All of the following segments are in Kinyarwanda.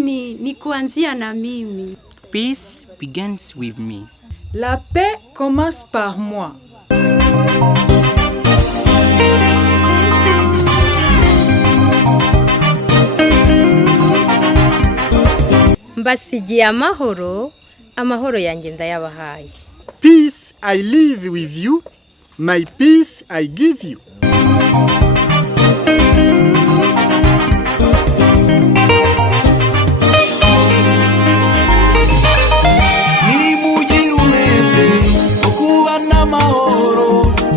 Amani ni kuanzia na mimi. Peace begins with me. La paix commence par moi. Mbasigiye amahoro, amahoro yanjye ndayabahaye. Peace I live with you, my peace I give you. Nimugire umwete ukubana amahoro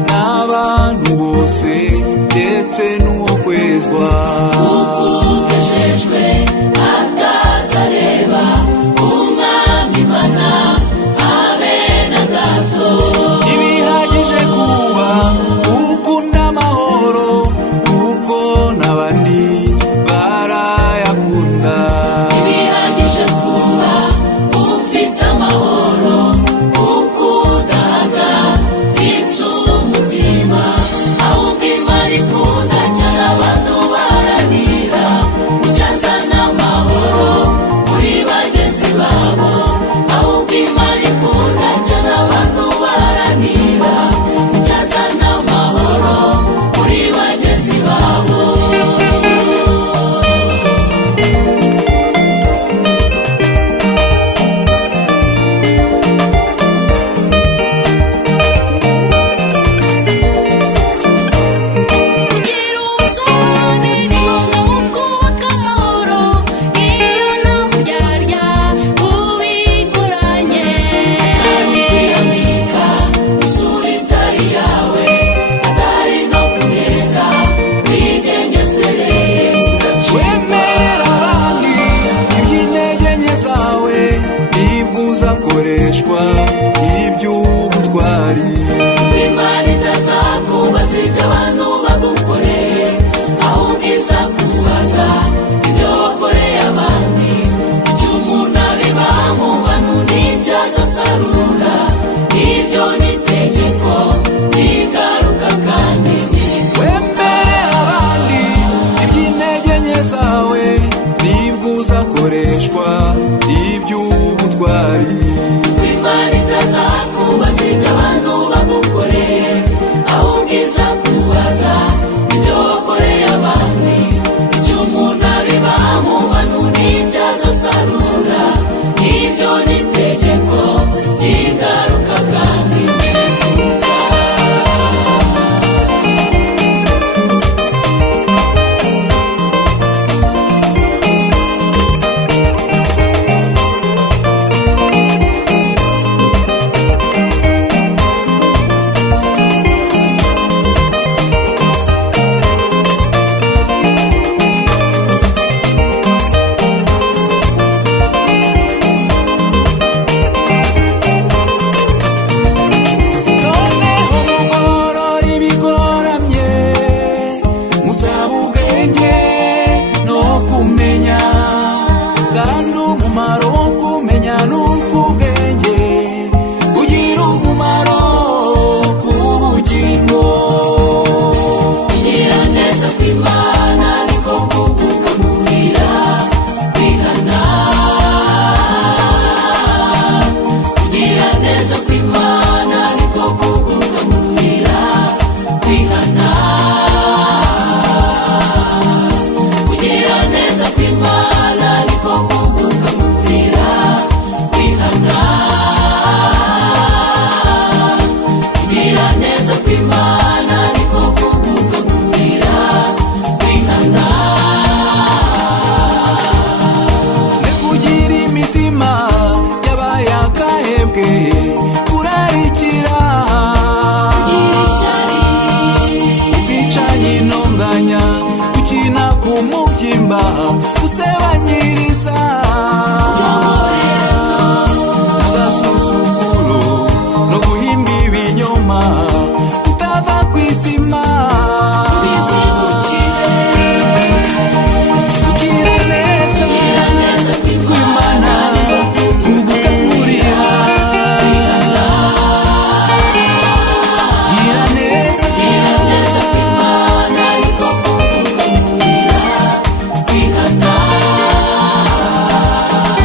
n'abantu bose ndetse n'uwo kwezwa. Ukujejwe atazareba umwami Imana habe na gato. Ibihagije kuba ukunda amahoro kuko n'abandi barayakunda. Ibihagije kuba ufite amahoro ukudahaga itumutima ahubwo Imana ikunda cyane abantu baranira.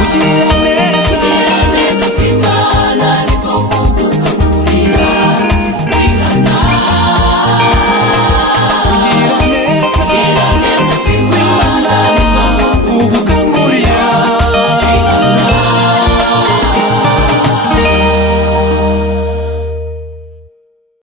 ugiye